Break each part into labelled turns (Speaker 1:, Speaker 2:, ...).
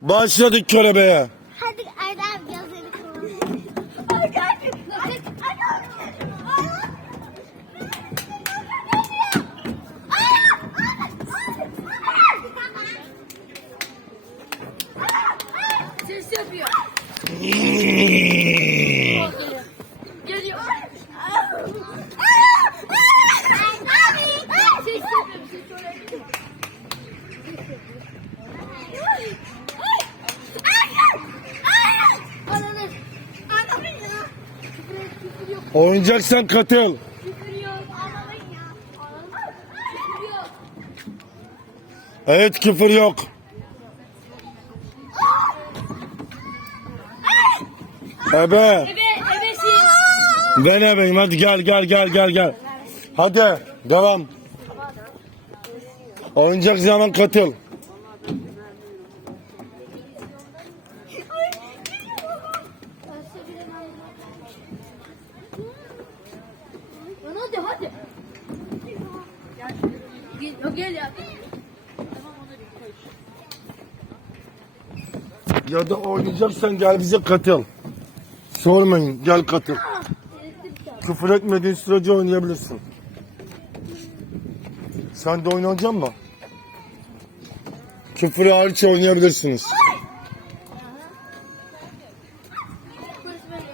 Speaker 1: Başladık körebeye.
Speaker 2: Hadi Arda abi kapat. Arda abi. Arda abi. Ses yapıyor. Geliyor. Ses yapıyor. Bir şey söyleyebilir miyim? Ananı. Ananı ya. Küfür et, küfür yok,
Speaker 1: Oynayacaksan katıl. Evet küfür yok. Ebe. Ben ebeyim hadi gel gel gel gel gel. Hadi devam. Oynayacak zaman katıl.
Speaker 2: Lan hadi hadi. Gel, o gel ya.
Speaker 1: Oynayacaksan gel bize katıl. Sormayın gel katıl. Küfür etmediğin sürece oynayabilirsin. Sen de oynayacak mı? Küfür hariç oynayabilirsiniz.
Speaker 2: Burası böyle.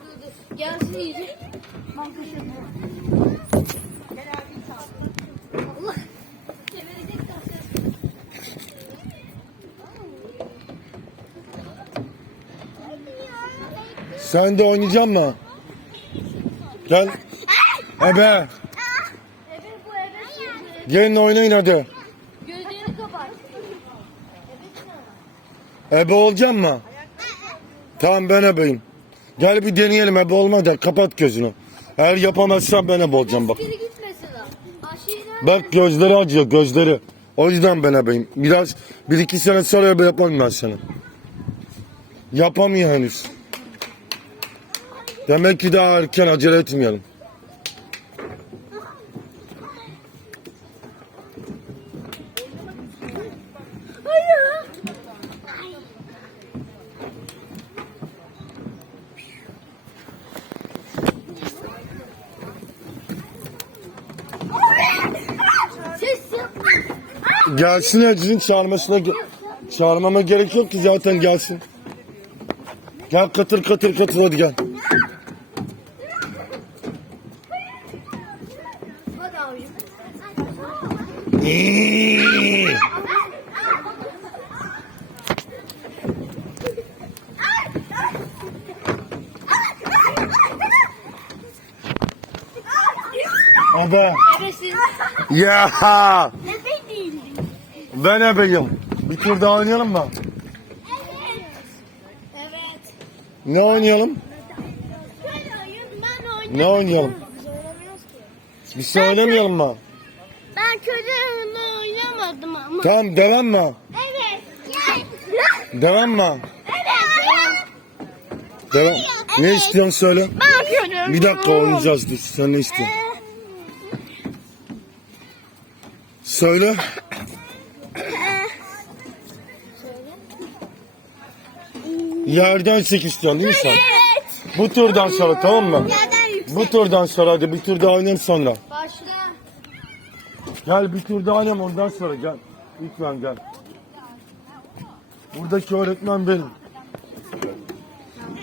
Speaker 2: Dur dur. Gelsin iyice. Ben kaşıyorum. Allah.
Speaker 1: Sen de oynayacak mı? Gel. Ebe. Gelin oynayın hadi.
Speaker 2: Gözlerini kapat.
Speaker 1: Ebe olacak mı? Tamam ben ebeyim. Gel bir deneyelim ebe olmadı. Kapat gözünü. Eğer yapamazsan ben ebe olacağım bak. Bak gözleri acıyor gözleri. O yüzden ben ebeyim. Biraz bir iki sene sonra ebe yapamam ben sana. Yapamıyor henüz. Demek ki daha erken acele etmeyelim. Gelsin Ecrin çağırmasına çağırmama gerek yok ki zaten gelsin. Gel katır katır katır hadi gel.
Speaker 2: Hadi abicim.
Speaker 1: Ebe.
Speaker 2: Ebesin.
Speaker 1: Ya
Speaker 2: Ebe değildi.
Speaker 1: ben ebeyim. Bir tur daha oynayalım mı?
Speaker 2: Evet. Evet.
Speaker 1: Ne oynayalım?
Speaker 2: Şöyle oyun ben oynamadım.
Speaker 1: Ne oynayalım?
Speaker 2: Biz oynamıyoruz ki.
Speaker 1: Bir şey oynamayalım mı?
Speaker 2: Ben çocuğumla oynamadım ama.
Speaker 1: Tamam devam mı?
Speaker 2: Evet.
Speaker 1: Devam mı?
Speaker 2: Evet.
Speaker 1: Devam. Ne istiyorsun söyle.
Speaker 2: Ben çocuğum.
Speaker 1: Bir dakika oynayacağız dur. Sen ne istiyorsun? Söyle. Yerden çek istiyorsun değil mi sen?
Speaker 2: Evet.
Speaker 1: Bu turdan sonra tamam mı?
Speaker 2: Yerden yüksek.
Speaker 1: Bu turdan sonra hadi bir tur daha oynayalım sonra.
Speaker 2: Başla.
Speaker 1: Gel bir tur daha oynayalım ondan sonra gel. Lütfen gel. Buradaki öğretmen benim.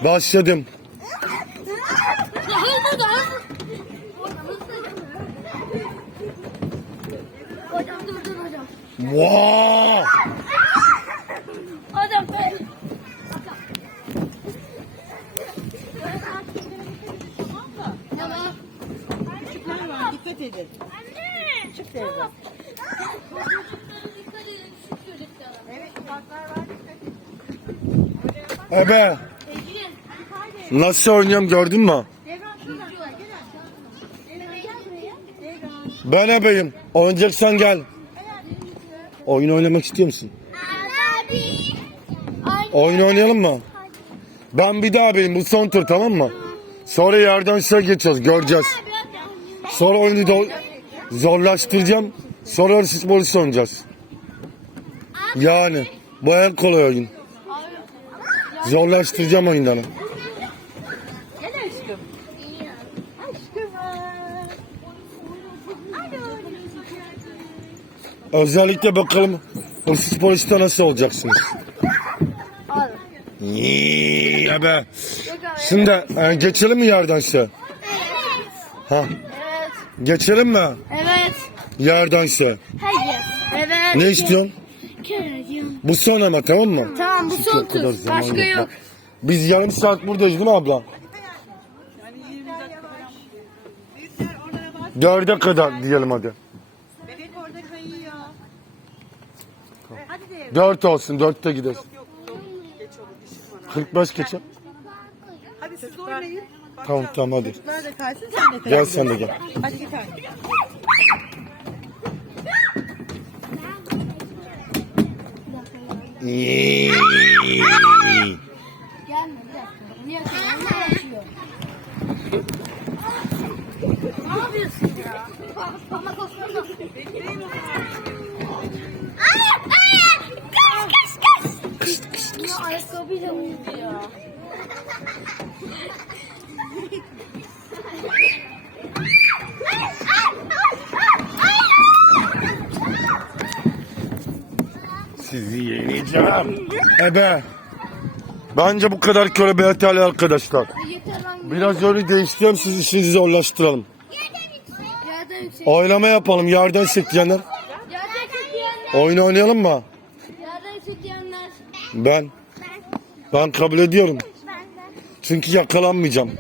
Speaker 1: Başladım.
Speaker 2: Hızlı da hızlı. Hocam dur dur hocam.
Speaker 1: Wow!
Speaker 2: Hocam ben. Tamam.
Speaker 3: Tamam dikkat edin.
Speaker 2: Anne.
Speaker 3: Çık var.
Speaker 1: Ebe nasıl oynuyorum gördün mü? Ben ebeyim. Oynayacaksan gel. Oyun oynamak istiyor musun?
Speaker 2: Abi.
Speaker 1: Oyun oynayalım mı? Ben bir daha ebeyim. Bu son tur tamam mı? Sonra yerden şöyle geçeceğiz. Göreceğiz. Sonra oyunu da zorlaştıracağım. Sonra hırsız polis oynayacağız. Yani bu en kolay oyun. Zorlaştıracağım oyunları. Özellikle bakalım hırsız poliste nasıl olacaksınız?
Speaker 2: Al.
Speaker 1: Ya be. Şimdi e, geçelim mi yerden size? Ha,
Speaker 2: Evet.
Speaker 1: geçelim mi
Speaker 2: Evet.
Speaker 1: yerden size?
Speaker 2: Hayır. Evet.
Speaker 1: Ne istiyorsun?
Speaker 2: Kıracağım.
Speaker 1: Bu son ama tamam mı?
Speaker 2: Tamam bu son
Speaker 1: kadar
Speaker 2: tur.
Speaker 1: zaman
Speaker 2: Başka yok.
Speaker 1: Bak, Biz yarım saat buradayız değil mi abla? Dörde kadar diyelim hadi.
Speaker 3: Bebek orada kayıyor. Hadi de.
Speaker 1: Dört olsun, dörtte gideriz.
Speaker 3: Yok yok. Geç olur işim var.
Speaker 1: 45 geçe.
Speaker 3: Hadi siz oynayın.
Speaker 1: Tamam tamam hadi.
Speaker 3: Çocuklar da kaysın sen de
Speaker 1: Gel sen de gel.
Speaker 3: Hadi git anne.
Speaker 2: Gelme bir dakika. Niye Ne yaşıyor? Ne yapıyorsun ya? Ama koşmadım. Hayır ayakkabıyla uyudu ya.
Speaker 1: Sizi yeneceğim. Ebe. Bence bu kadar köre yeterli arkadaşlar. Biraz öyle değiştirelim siz işinizi zorlaştıralım. Oylama yapalım yerden
Speaker 2: diyenler.
Speaker 1: Oyun oynayalım mı? Ben. Ben kabul ediyorum. Çünkü yakalanmayacağım.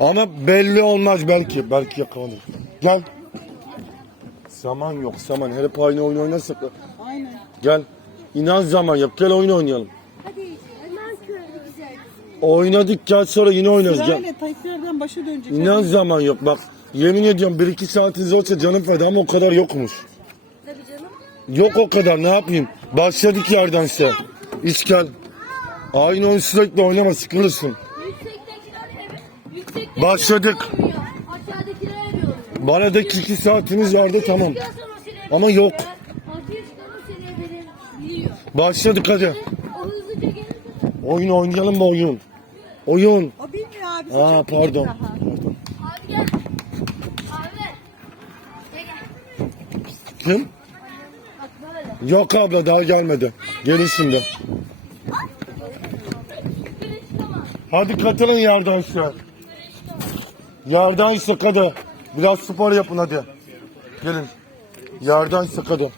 Speaker 1: Ama belli olmaz belki. Belki yakalanır. Gel. Zaman yok zaman. Hep aynı oyun oynarsak.
Speaker 3: Aynen.
Speaker 1: Gel. İnan zaman yok. Gel oyun oynayalım.
Speaker 2: Hadi. Hemen köylü güzel.
Speaker 1: Oynadık gel sonra yine oynarız. Gel.
Speaker 3: Sırayla tekrardan başı dönecek.
Speaker 1: İnan zaman yok. Bak yemin ediyorum bir iki saatiniz olsa canım feda ama o kadar yokmuş. Yok o kadar ne yapayım? Başladık yerden size. İç. Aynı oyun sürekli oynama sıkılırsın. Başladık. Bana da iki saatiniz vardı tamam. Ama yok. Başladık hadi. Oyun oynayalım mı oyun? Oyun.
Speaker 3: O bilmiyor abi.
Speaker 1: Aa pardon. Kim? Yok abla daha gelmedi. Gelin şimdi. Hadi katılın yerden size. Yerden sık hadi. Biraz spor yapın hadi. Gelin. Yerden sık hadi.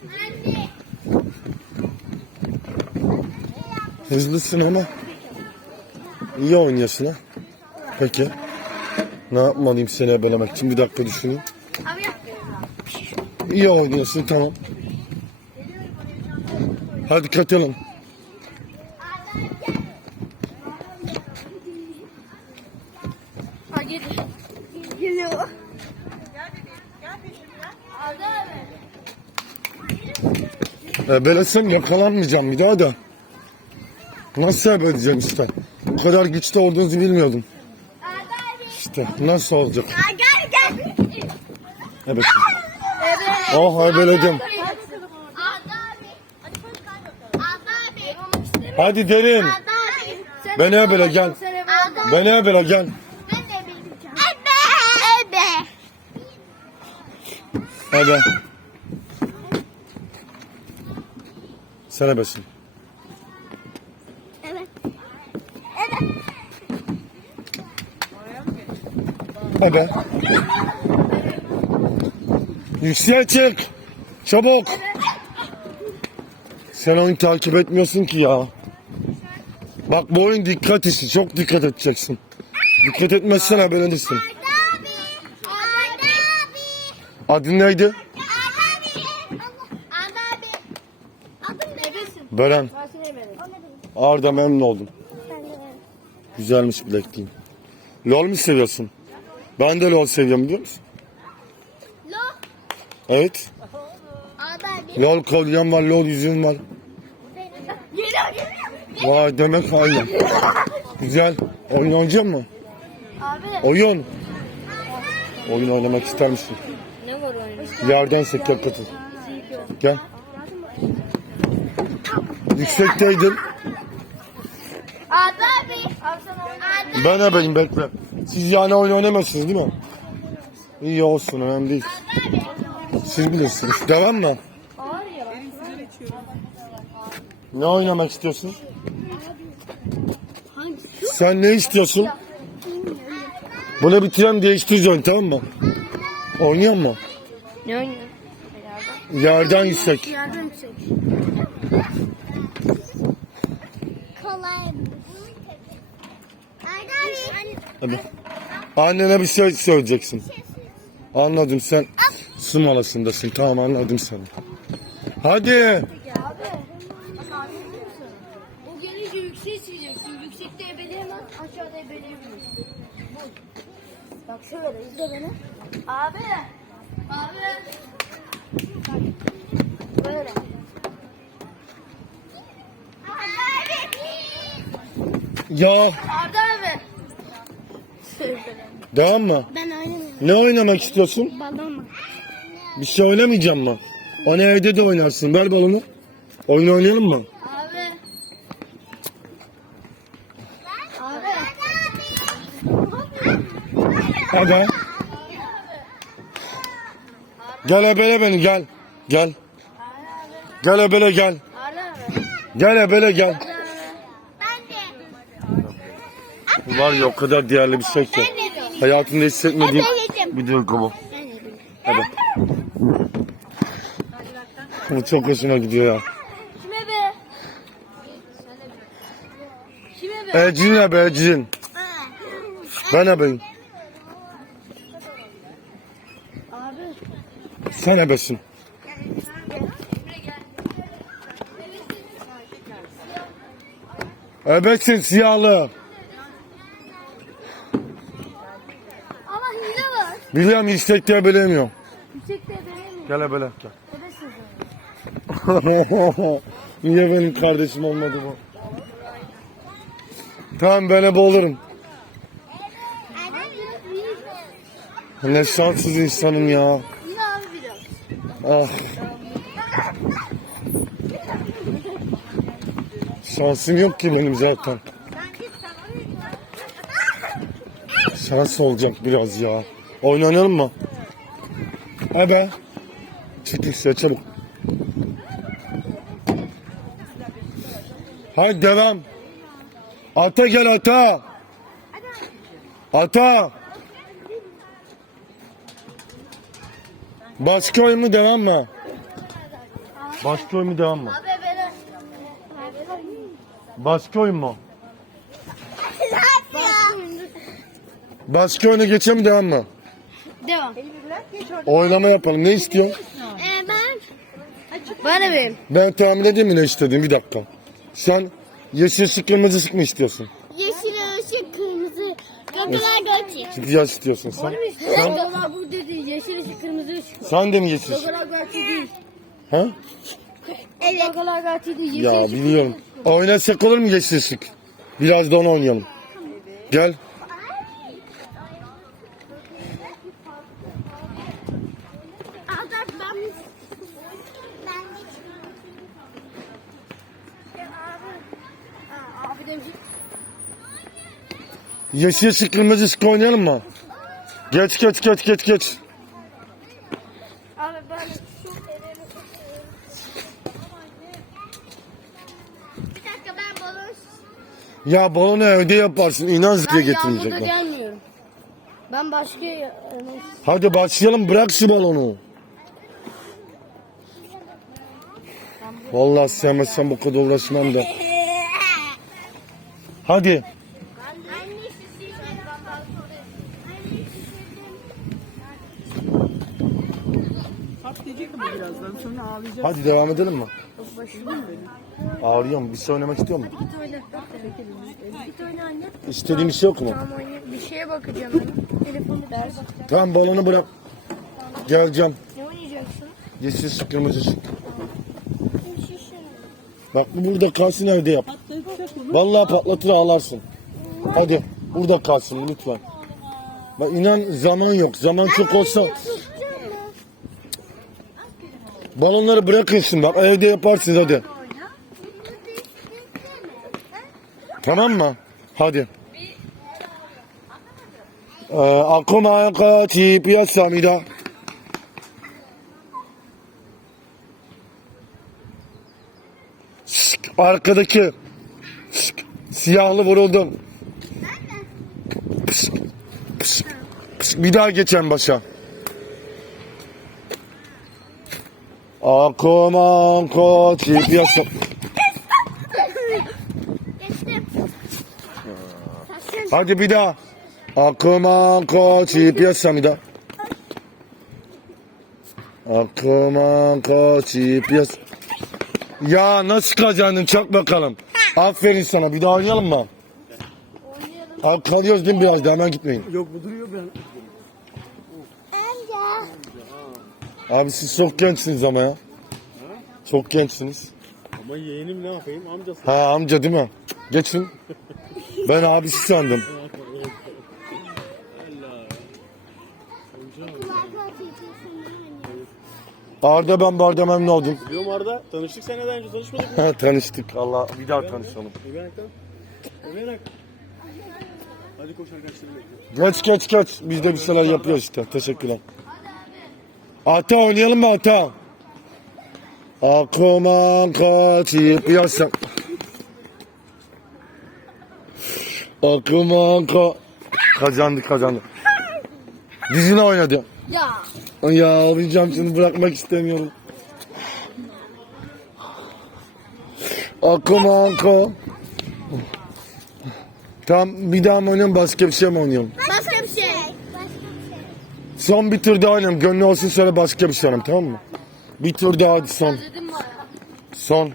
Speaker 1: Hızlısın ama. İyi oynuyorsun ha. Peki. Ne yapmalıyım seni ebelemek için? Bir dakika
Speaker 2: gel.
Speaker 1: İyi oynuyorsun tamam. Hadi katılın.
Speaker 2: Ha gel. Geliyor.
Speaker 3: Gel bebeğim. Gel peşimden.
Speaker 2: Abi abi.
Speaker 1: Ebelesem yakalanmayacağım bir daha da. Nasıl ebeleyeceğim işte. Bu kadar güçlü olduğunuzu bilmiyordum. İşte nasıl olacak?
Speaker 2: Ha gel gel.
Speaker 1: Evet.
Speaker 2: Evet.
Speaker 1: Oh ebeledim.
Speaker 2: Abi abi. Hadi Abi abi. Olmak istemiyorum.
Speaker 1: Hadi derin. Beni ebele, gel. Beni ebele gel.
Speaker 2: Ebe.
Speaker 1: Sen ebesin.
Speaker 2: Evet.
Speaker 1: Ebe. Yükseğe çık. Çabuk. Sen oyunu takip etmiyorsun ki ya. Bak bu oyun dikkat işi. Çok dikkat edeceksin. Dikkat etmezsen.
Speaker 2: Abi abi.
Speaker 1: Adın neydi? Beren. Arda memnun oldum. Güzelmiş bilekliğin. LOL mu seviyorsun? Ben de LOL seviyorum biliyor musun? Evet. LOL kolyem var, LOL yüzüğüm var. Vay demek aynen. Güzel. Oyun oynayacak mı?
Speaker 2: Abi.
Speaker 1: Oyun. Oyun oynamak ister misin?
Speaker 2: Ne var oyun?
Speaker 1: Yerden sekler katıl. Gel. Yüksekteydin.
Speaker 2: Abi abi.
Speaker 1: Ben ebeyim bekle. Siz yani oyun oynamıyorsunuz değil mi? İyi olsun önemli değil. Siz bilirsiniz. Devam mı? Ne oynamak istiyorsun? Sen ne istiyorsun? Bunu bitirelim değiştireceğim tamam mı? Oynuyor mu?
Speaker 2: Ne oynuyor?
Speaker 1: Yerden yüksek.
Speaker 2: Yardım yüksek. Kolay. Abi.
Speaker 1: Annene bir şey söyleyeceksin. Anladım sen molasındasın. Tamam anladım seni. Hadi.
Speaker 2: O gelince yükseğe çıkacaksın. Yüksekte ebeleyemez, aşağıda ebeleyebilirsin. Bu. Bak izle beni. Abi. Abi. Böyle.
Speaker 1: Ya
Speaker 2: Arda abi.
Speaker 1: devam mı?
Speaker 2: Ben oynamıyorum.
Speaker 1: Ne oynamak istiyorsun?
Speaker 2: Balon mu?
Speaker 1: Bir şey oynamayacağım mı? Onu evde de oynarsın. Ver balonu. Oyun oynayalım mı?
Speaker 2: Abi. Abi.
Speaker 1: Hadi. Gel ebele beni gel. Gel. Gel ebele gel.
Speaker 2: Abi.
Speaker 1: Gel ebele gel. Var ya o kadar değerli bir şey ki. Hayatında hissetmediğim bir duygu bu. Hadi. Bu çok hoşuma gidiyor ya.
Speaker 2: Kime be? Kime be?
Speaker 1: Ecrin ebe Ecrin. Ben ebeyim. Sen ebesin. Ebesin siyahlı.
Speaker 2: Ama hile var.
Speaker 1: Biliyorum istekte ebeleyemiyorum.
Speaker 2: Yüksekte ebeleyemiyor.
Speaker 1: Gel ebele gel. Niye benim kardeşim olmadı bu? Tamam ben ebe olurum. Ne şanssız insanım ya. Ah. Şansım yok ki benim zaten. Şans olacak biraz ya. Oynanalım mı? Ebe. Çık işte çabuk. Haydi devam. Ata gel ata. Ata. Başka oyun mu devam mı? Başka oyun mu devam mı? Başka oyun mu?
Speaker 2: Başka
Speaker 1: Başka oyuna geçelim mi devam mı?
Speaker 2: Devam.
Speaker 1: Oylama yapalım. Ne istiyorsun?
Speaker 2: Ee, ben. Ben ebeyim.
Speaker 1: Ben tahmin edeyim mi ne istediğimi? Bir dakika. Sen yeşil ışık kırmızı ışık mı istiyorsun?
Speaker 2: Yeşil ışık, kırmızı. Gökler göçü.
Speaker 1: Siyah istiyorsun sen. Sen, sen de mi yeşil. Ha?
Speaker 2: Evet.
Speaker 1: Ya biliyorum. Oynasak olur mu yeşil ışık? Biraz da onu oynayalım. Gel. Yeşil ışık kırmızı ışık oynayalım mı? Geç geç geç geç geç.
Speaker 2: Abi ben şu elimi Bir dakika ben balon
Speaker 1: Ya balonu evde yaparsın. İnan diye
Speaker 2: Ben yağmurda
Speaker 1: getirmeyecekler.
Speaker 2: gelmiyorum. Ben başka ya-
Speaker 1: Hadi başlayalım bırak şu balonu. Vallahi sevmezsem bu kadar uğraşmam da. Hadi.
Speaker 3: Patlayacak mı birazdan sonra ağlayacak.
Speaker 1: Hadi devam edelim mi? Ağrıyorum. Bir şey oynamak istiyor musun?
Speaker 2: Git oyna. Git oyna anne.
Speaker 1: İstediğin bir şey yok mu?
Speaker 2: Tamam oyna. Bir şeye bakacağım ben. Telefonu ders.
Speaker 1: Tamam balonu bırak. Geleceğim.
Speaker 2: Ne oynayacaksın?
Speaker 1: Yeşil ışık kırmızı ışık. Bak bu burada kalsın evde yap. Vallahi patlatır ağlarsın. Hadi burada kalsın lütfen. Bak inan zaman yok. Zaman çok olsa Balonları bırakın şimdi bak evde yaparsınız hadi. Tamam mı? Hadi. Ee, akuma kati piyasamida. Şşk, Arkadaki Şşk, siyahlı vuruldum. Pişk, pişk, pişk. Bir daha geçen başa. Akuma kati piyasam.
Speaker 2: Geçtim. Saçın.
Speaker 1: Hadi bir daha. Akuma kati piyasamida. Akuma kati piyas. Ya nasıl kazandın çak bakalım. Aferin sana bir daha oynayalım mı? Abi kalıyoruz değil mi biraz da hemen gitmeyin.
Speaker 4: Yok bu duruyor ben.
Speaker 2: Amca.
Speaker 1: Abi siz çok gençsiniz ama ya. Çok gençsiniz.
Speaker 4: Ama yeğenim ne yapayım amcası.
Speaker 1: Ha amca değil mi? Geçin. Ben abisi sandım. Arda ben Barda memnun oldum.
Speaker 4: Biliyorum Arda tanıştık seneden önce tanışmadık mı?
Speaker 1: Ha, Tanıştık. Allah bir daha tanışalım.
Speaker 4: Ömerak Ömerak. Hadi koş arkadaşlarım bekliyor.
Speaker 1: Geç geç geç. Biz de bir şeyler yapıyoruz işte. Teşekkürler. Ata oynayalım mı ata? Akuma kaçı piyasa. Akuma ka... Kazandı kazandı. Dizine oynadı.
Speaker 2: Ya.
Speaker 1: Ya oynayacağım şunu bırakmak istemiyorum. Akuma ka... Tamam bir daha mı oynayalım bir şey mi oynayalım?
Speaker 2: Başka bir şey. Başka bir şey.
Speaker 1: Son bir tur daha oynayalım. Gönlü olsun sonra başka bir şey oynayalım tamam mı? Bir tur daha hadi son. Son.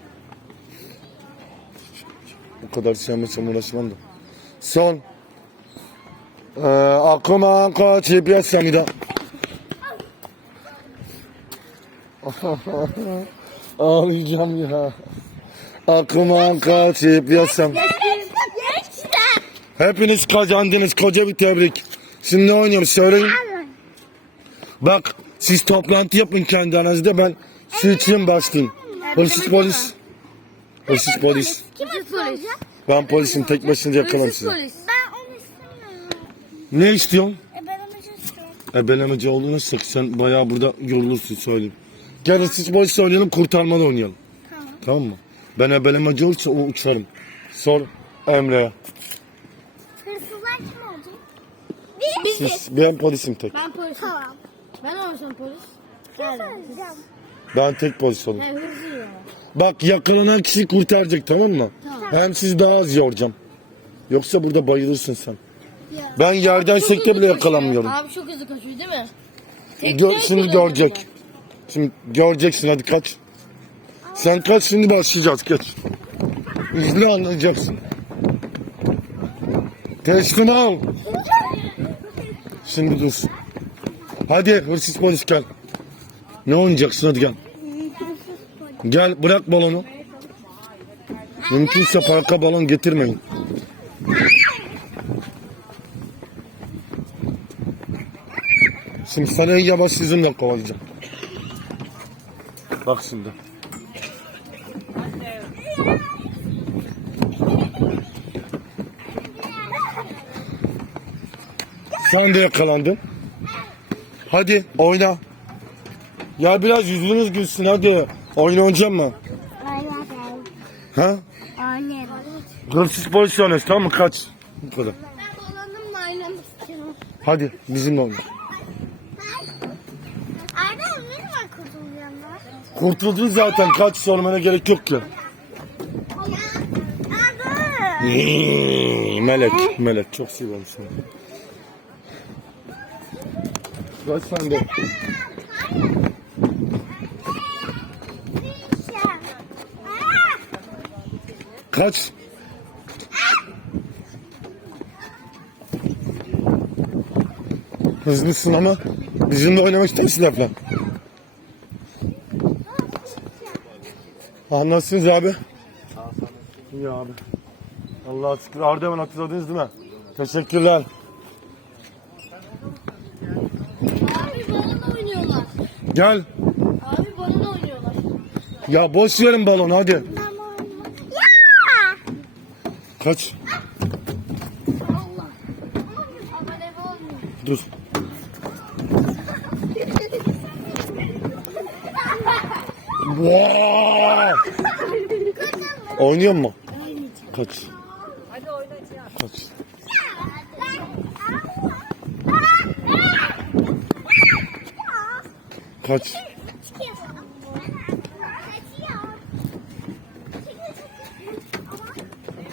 Speaker 1: Bu kadar şey yapmasam uğraşmam da. Son. Ee, aklıma kaçı piyasamida. Ağlayacağım ya. Aklıma kaçı piyasam.
Speaker 2: Geçtim.
Speaker 1: Hepiniz kazandınız. Koca bir tebrik. Şimdi ne oynuyoruz söyleyin. Bak siz toplantı yapın kendi aranızda ben su içeyim başlayayım. Hırsız polis. Hırsız polis.
Speaker 2: Kim polis?
Speaker 1: Ben polisim tek başına yakalarım sizi.
Speaker 2: Ben onu istemiyorum.
Speaker 1: Ne istiyorsun?
Speaker 2: E ben onu istiyorum.
Speaker 1: Ebelemeci olduğunu sık sen bayağı burada yorulursun söyleyeyim. Gel hırsız polis oynayalım kurtarmalı oynayalım.
Speaker 2: Tamam.
Speaker 1: Tamam mı? Ben ebelemeci olursa o uçarım. Sor Emre'ye.
Speaker 2: Hırsızlar kim olacak? Biz.
Speaker 1: Siz, ben polisim tek.
Speaker 3: Ben polisim.
Speaker 2: Tamam.
Speaker 3: Ben olsam polis.
Speaker 2: Söyleyeceğim.
Speaker 1: Ben tek polis.
Speaker 3: Ben hırsız ya.
Speaker 1: Bak yakalanan kişi kurtaracak tamam mı? Hem siz daha az yoracağım. Yoksa burada bayılırsın sen.
Speaker 2: Ya.
Speaker 1: Ben yerden sekte bile yakalanmıyorum.
Speaker 3: Abi çok hızlı kaçıyor değil mi?
Speaker 1: Gö- şimdi görecek. Şimdi göreceksin hadi kaç. Sen kaç şimdi başlayacağız geç. İzle anlayacaksın. Teslim al. Şimdi dur. Hadi hırsız polis gel. Ne oynayacaksın hadi gel. Gel bırak balonu. Mümkünse parka balon getirmeyin. Şimdi sana yavaş sizinle kovalayacağım. Bak şimdi. Sen de yakalandın. Hadi oyna. Ya biraz yüzünüz gülsün hadi. Oynayacak mı? Ha?
Speaker 2: Aynen.
Speaker 1: Hırsız polis oynuyoruz tamam mı? Kaç. Bu kadar.
Speaker 2: Ben dolanımla oynamak istiyorum.
Speaker 1: Hadi bizimle oyna.
Speaker 2: Arda ne zaman kurtulacağım ben?
Speaker 1: Kurtuldun zaten kaç sormana gerek yok ki.
Speaker 2: Arda.
Speaker 1: Melek, melek çok seviyorum seni. Kaç sen de. Kaç. Hızlısın ama bizimle oynamak istersin Eflan. Anlatsınız abi. İyi abi. Allah'a şükür. Arda hemen hatırladınız değil mi? Teşekkürler.
Speaker 3: Abi bana da oynuyorlar.
Speaker 1: Gel.
Speaker 3: Abi da oynuyorlar.
Speaker 1: Ya boş verin balonu hadi. Kaç.
Speaker 2: Allah. Ama ne olmuyor?
Speaker 1: Dur. Vaa! Oynuyor mu? Kaç.
Speaker 3: Hadi oyna Cihan.
Speaker 1: Kaç. Kaç.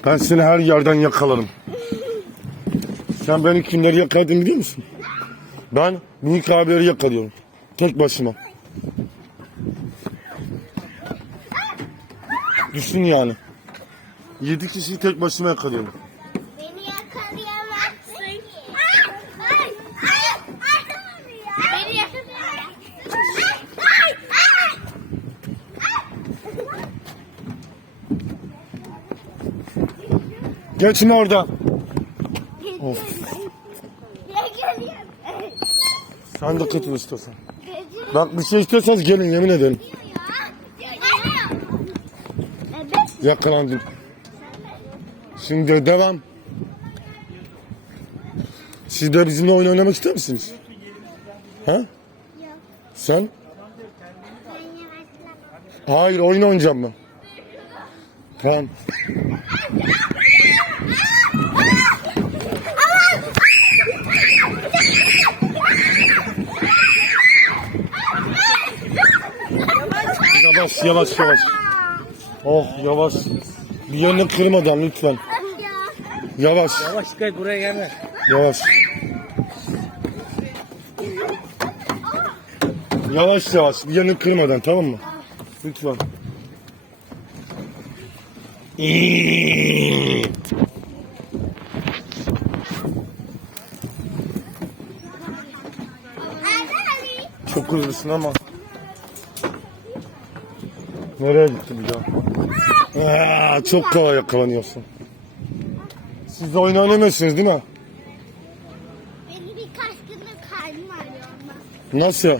Speaker 1: Ben seni her yerden yakalarım. Sen beni kimleri yakaladın biliyor musun? Ben büyük abileri yakalıyorum. Tek başıma. Düşün yani. Yedi kişiyi tek başıma yakalıyorum.
Speaker 2: Beni yakalayamazsın. Ay, ay, ay, ay. Beni yakalayamazsın. Ay, ay,
Speaker 1: Geçme orada. Of. De katıl istiyorsan. Bak bir şey istiyorsanız gelin yemin ederim. Yakalandım. Şimdi devam. Siz de bizimle oyun oynamak ister misiniz? Ha? Sen? Hayır oyun oynayacağım ben. Tamam. Yavaş yavaş yavaş. Oh yavaş. Bir yerini kırmadan lütfen. Yavaş
Speaker 4: Yavaş dikkat buraya gelme.
Speaker 1: yavaş. Yavaş yavaş bir yerini kırmadan tamam mı? Lütfen. Çok hızlısın ama. Nereye gitti bir daha? Aa, çok kolay yakalanıyorsun. Siz de oyun oynamıyorsunuz değil mi?
Speaker 2: Benim birkaç gündür kalbim ağrıyor.
Speaker 1: Nasıl?
Speaker 2: Mi?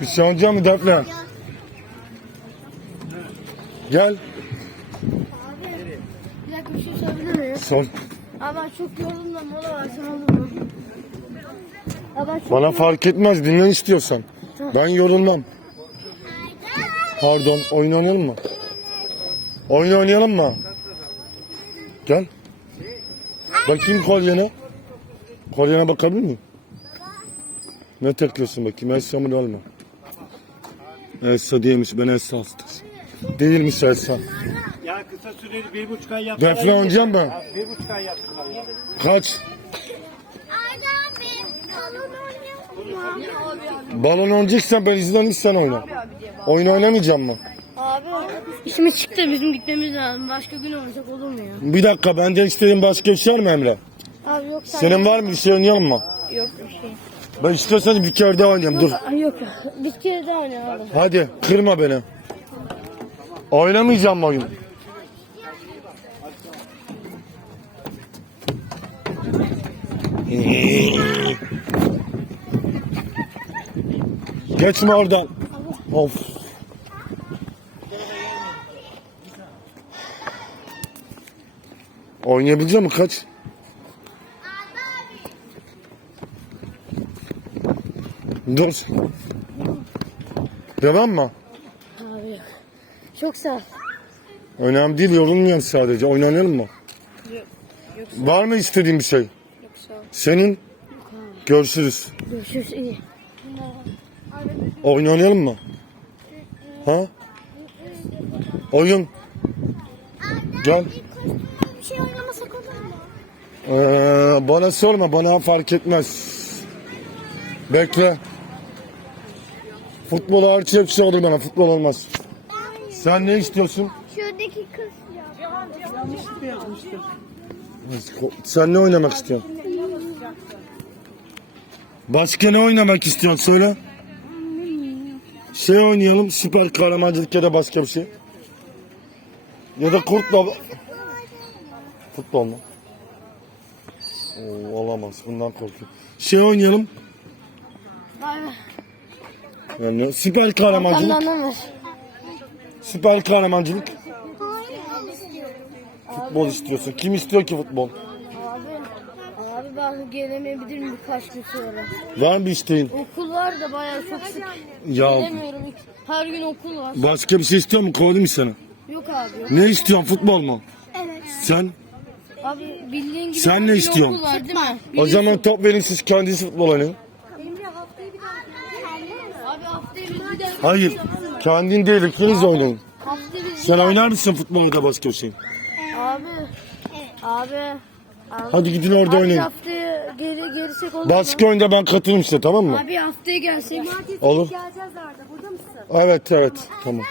Speaker 1: Bir şey oynayacak mı Defne? Gel.
Speaker 3: Abi. Bir şey sorabilir miyim?
Speaker 1: Sor.
Speaker 3: Ben çok yoruldum da mola olur? Abi ben çok
Speaker 1: Bana fark etmez dinlen istiyorsan. Ben yorulmam. Pardon oyun oynayalım mı? Oyun oynayalım mı? Gel. Bakayım kolyene. Kolyene bakabilir miyim? Ne takıyorsun bakayım? Elsa mı mi? Elsa değilmiş. Ben Elsa hastası. Değilmiş Elsa.
Speaker 4: Ya kısa süreli bir buçuk ay yaptılar.
Speaker 1: Defne oynayacağım ben.
Speaker 4: Bir buçuk ay yaptılar ya.
Speaker 1: Kaç?
Speaker 2: Arda abi, balon oynayalım mı?
Speaker 1: Balon oynayacaksan ben izin alayım sen oyna. Oyun oynamayacağım mı?
Speaker 3: Abi işimiz çıktı bizim gitmemiz lazım. Başka gün olacak olur mu ya?
Speaker 1: Bir dakika benden istediğin başka bir şey var mı Emre?
Speaker 3: Abi yok sen.
Speaker 1: Senin var mı bir şey oynayalım mı?
Speaker 3: Yok bir şey.
Speaker 1: Ben istiyorsan bir kere daha oynayayım dur.
Speaker 3: Yok. Bir kere daha oynayalım.
Speaker 1: Hadi kırma beni. Oynamayacağım oyun. Geçme oradan. Of. Oynayabilecek mi kaç? Dur. Devam mı?
Speaker 3: Abi yok. Çok sağ ol.
Speaker 1: Önemli değil yorulmuyorum sadece. Oynanalım mı?
Speaker 3: Yok. Yok,
Speaker 1: Var mı istediğin bir şey?
Speaker 3: yok sağ ol.
Speaker 1: Senin? Görüşürüz.
Speaker 3: Görüşürüz iyi.
Speaker 1: Oyun oynayalım mı? Ha? Oyun. Gel.
Speaker 2: Bir şey oynamasak olur mu?
Speaker 1: Ee, bana sorma. Bana fark etmez. Bekle. Futbol hariç hepsi olur bana. Futbol olmaz. Sen ne istiyorsun?
Speaker 2: Şuradaki kız.
Speaker 1: Sen ne oynamak istiyorsun? Başka ne oynamak istiyorsun söyle. Şey oynayalım süper kahramancılık ya da başka bir şey. Ya da kurtla... Futbol mu? Oo, olamaz bundan korkuyorum. Şey oynayalım. Yani süper kahramancılık.
Speaker 3: Kandan ver.
Speaker 1: Süper kahramancılık. Futbol istiyorsun. Kim istiyor ki futbol?
Speaker 3: Ben gelemeyebilirim birkaç gün sonra.
Speaker 1: Var mı bir isteğin?
Speaker 3: Okul var da bayağı çok sık
Speaker 1: Ya
Speaker 3: gelemiyorum. Her gün okul var.
Speaker 1: başka bir şey istiyor mu? Koydum mu sana?
Speaker 3: Yok abi yok.
Speaker 1: Ne istiyorsun? Futbol mu?
Speaker 2: Evet.
Speaker 1: Sen?
Speaker 3: Abi bildiğin gibi
Speaker 1: Sen
Speaker 3: her
Speaker 1: ne
Speaker 3: gün
Speaker 1: istiyorsun?
Speaker 3: Okul var değil mi?
Speaker 1: O zaman top verin siz kendiniz futbol oynayın.
Speaker 3: Abi haftaya bir bir de
Speaker 1: Hayır. Kendin değil ikiniz oynayın.
Speaker 3: haftaya bir
Speaker 1: Sen oynar mısın futbolda başka bir şey?
Speaker 3: Abi. Abi.
Speaker 1: Hadi gidin orada
Speaker 3: Abi
Speaker 1: oynayın.
Speaker 3: haftaya geri gelirsek olur mu?
Speaker 1: Başka oyunda ben katılırım size tamam mı?
Speaker 3: Abi haftaya gelsek.
Speaker 1: Olur.
Speaker 2: Geleceğiz Arda. Burada mısın?
Speaker 1: Evet evet tamam.